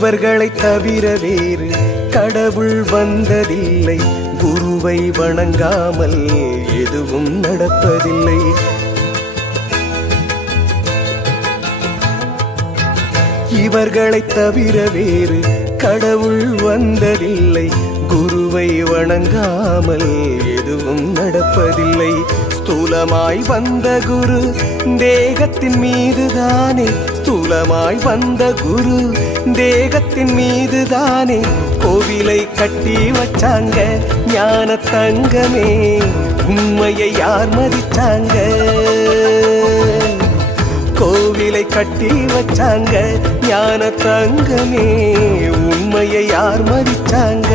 இவர்களை தவிர வேறு கடவுள் வந்ததில்லை. குருவை வணங்காமல் எதுவும் நடப்பதில்லை. இவர்களை தவிர வேறு கடவுள் வந்ததில்லை. குருவை வணங்காமல் எதுவும் நடப்பதில்லை. ஸ்தூலமாய் வந்த குரு தேகத்தின் மீதுதானே, ஸ்தூலமாய் வந்த குரு தேகத்தின் மீதுதானே கோவிலை கட்டி வச்சாங்க. ஞான தங்கமே உண்மையை யார் மதிச்சாங்க? கோவிலை கட்டி வச்சாங்க. ஞான தங்கமே உண்மையை யார் மதிச்சாங்க?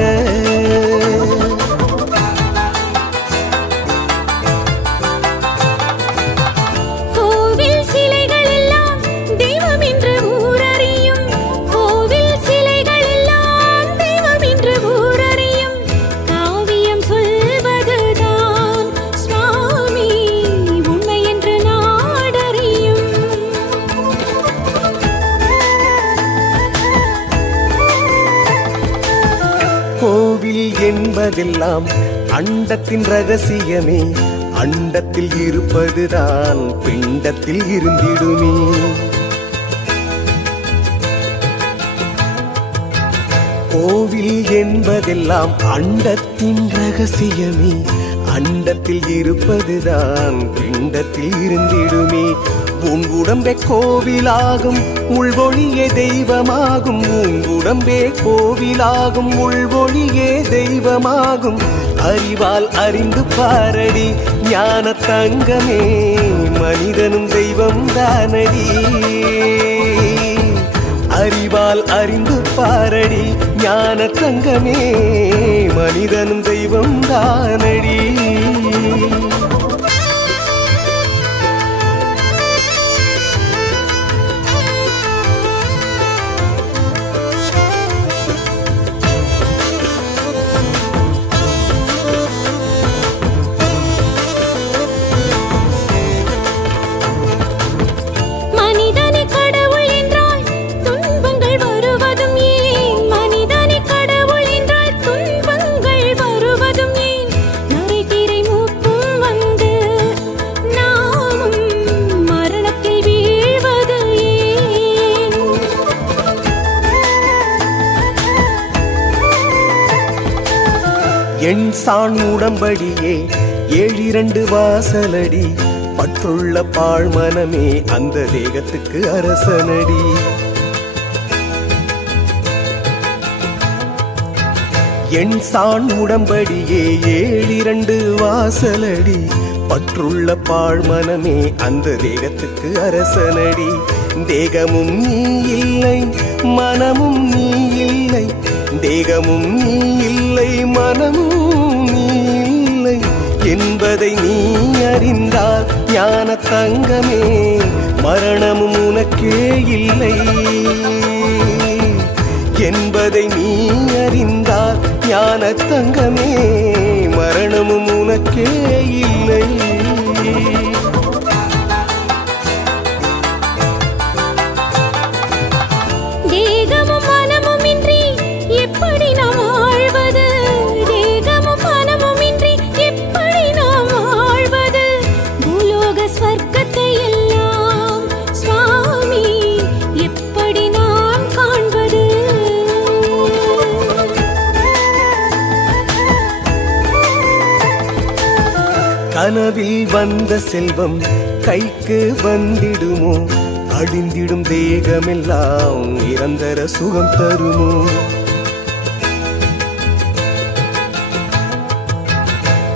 கோவில் என்பதெல்லாம் அண்டத்தின் ரகசியமே. அண்டத்தில் இருப்பதுதான் பிண்டத்தில் இருந்திடுமே. கோவில் என்பதெல்லாம் அண்டத்தின் ரகசியமே. அண்டத்தில் இருப்பதுதான் பிண்டத்தில் இருந்திடுமே. உங்குடம்பே கோவிலாகும் உள்வொழியே தெய்வமாகும். உங்குடம்பே கோவிலாகும் உள்வொழியே தெய்வமாகும். அறிவால் அறிந்து பாரடி ஞான தங்கமே, மனிதனும் தெய்வம் தானடி. அறிவால் அறிந்து பாரடி ஞான தங்கமே, மனிதனும் தெய்வம் தானடி. எண் சாண் உடம்படியே 7 வாசலடி. பற்றுள்ள பாழ்மனமே அந்த தேகத்துக்கு அரசனடி. எண் சாண் உடம்படியே 7 வாசலடி. பற்றுள்ள பாழ்மனமே அந்த தேகத்துக்கு அரசனடி. தேகமும் நீ இல்லை, மனமும் நீ இல்லை. தேகமும் நீ இல்லை, மனமும் நீ இல்லை என்பதை நீ அறிந்தால் ஞான தங்கமே, மரணமும் உனக்கே இல்லை என்பதை நீ அறிந்தால் ஞான தங்கமே, மரணமும் உனக்கே இல்லை. கனவில் வந்த செல்வம் கைக்கு வந்திடுமோ? அழிந்திடும் தேகமெல்லாம் நிரந்தர சுகம் தருமோ?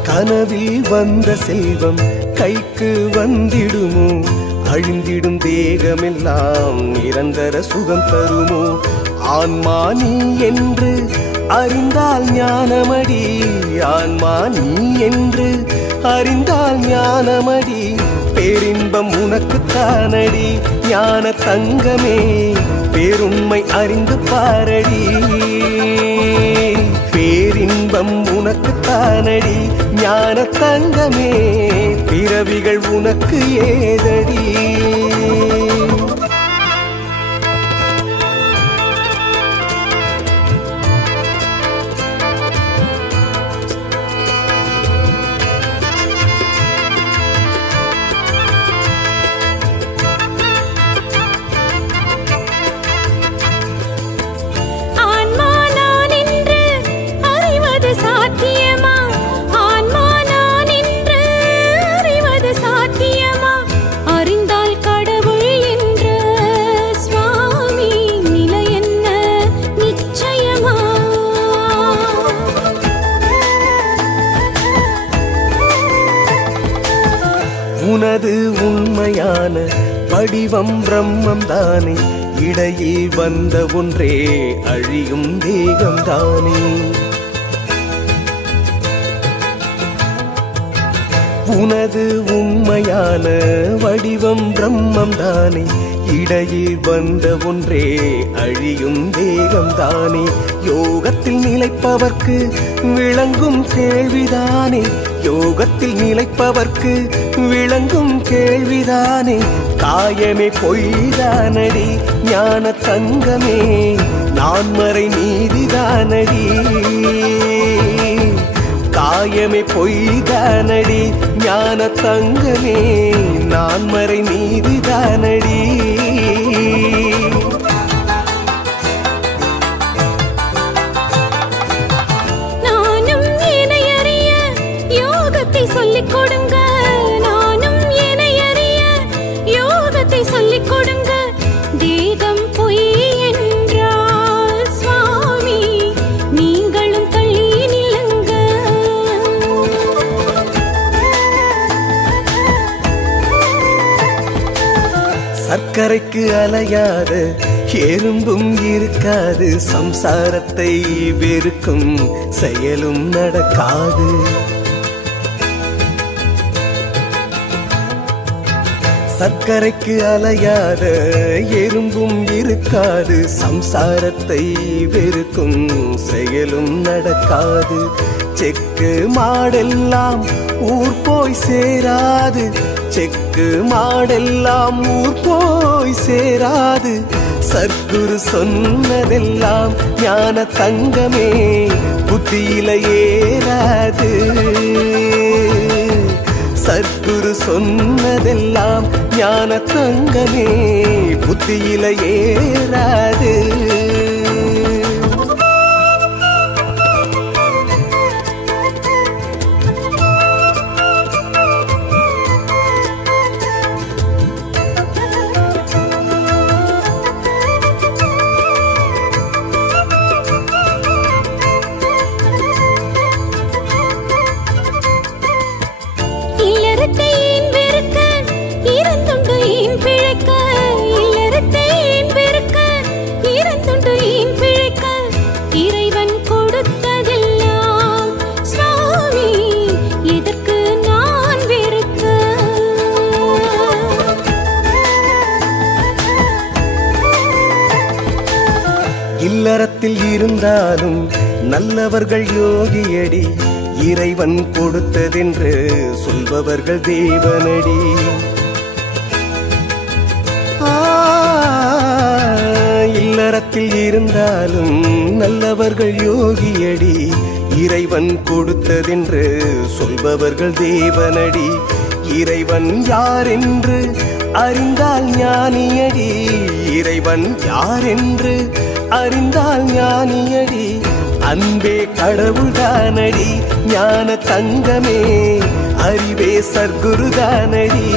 கனவில் வந்த செல்வம் கைக்கு வந்திடுமோ? அழிந்திடும் தேகமெல்லாம் நிரந்தர சுகம் தருமோ? ஆன்மா நீ என்று அறிந்தால் ஞானமடி. ஆன்மா நீ என்று அறிந்தால் ஞானமடி. பேரின்பம் உனக்கு தானடி ஞான தங்கமே, பேருண்மை அறிந்து பாரடி. பேரின்பம் உனக்கு தானடி ஞான தங்கமே, பிறவிகள் உனக்கு ஏதடி. உனது உண்மையான வடிவம் பிரம்மம் தானே, இடையில் வந்த ஒன்றே அழியும் தேகம் தானே. உனது உண்மையான வடிவம் பிரம்மம் தானே, இடையில் வந்த ஒன்றே அழியும் தேகம் தானே. யோகத்தில் நிலைப்பவர்க்கு விளங்கும் கேள்விதானே, யோகத்தில் நிலைப்பவர்க்கு விளங்கும் கேள்விதானே. காயமே பொய்தானடி ஞான தங்கமே, நான்மறை நீதிதானடி. காயமே பொய்தானடி ஞான தங்கமே, நான்மறை நீதிதானடி. நானும் என்னை அறிய யோகத்தை சொல்லிக் கொடுங்க, நானும் என்னை அறிய யோகத்தை சொல்லிக் கொடுங்க. தேகம் பொய் என்றால் சுவாமி நீங்களும் தள்ளி நில்லுங்க. சர்க்கரைக்கு அலையாத எறும்பும் இருக்காது, சம்சாரத்தை வெறுக்கும் செயலும் நடக்காது. சர்க்கரைக்கு அலையாத எறும்பும் இருக்காது, சம்சாரத்தை வெறுக்கும் செயலும் நடக்காது. செக்கு மாடெல்லாம் ஊர் போய் சேராது, செக்கு மாடெல்லாம் ஊர் போய் சேராது. சர்க்குரு சொன்னதெல்லாம் ஞான தங்கமே, புத்தியில ஏறாது. சர்க்குரு சொன்னதெல்லாம் ஞான தங்கமே, புத்தியில ஏறாது. இறைவன் கொடுத்ததெல்லாம் சுவாமி எதற்கு நான் வெறுக்க? இல்லறத்தில் இருந்தாலும் நல்லவர்கள் யோகியடி, இறைவன் கொடுத்ததென்று சொல்பவர்கள் தேவனடி. இல்லறத்தில் இருந்தாலும் நல்லவர்கள் யோகியடி, இறைவன் கொடுத்ததென்று சொல்பவர்கள் தேவனடி. இறைவன் யாரென்று அறிந்தால் ஞானியடி, இறைவன் யாரென்று அறிந்தால் ஞானியடி. அன்பே கடவுள்தானடி ஞான தங்கமே, அறிவே சர்க்குருதானடி.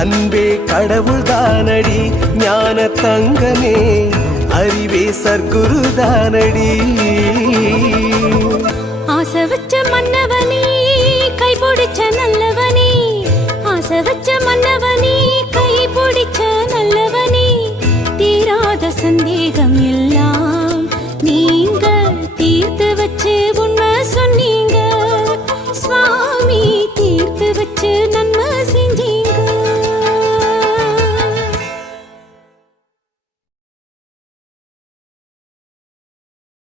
அன்பே கடவுள்தானடி ஞான தங்கமே, அறிவே சர்க்குருதானடி. ஆசை வச்ச மன்னவனே கைபிடிச்ச நல்லவனே, ஆசை வச்ச மன்னவனே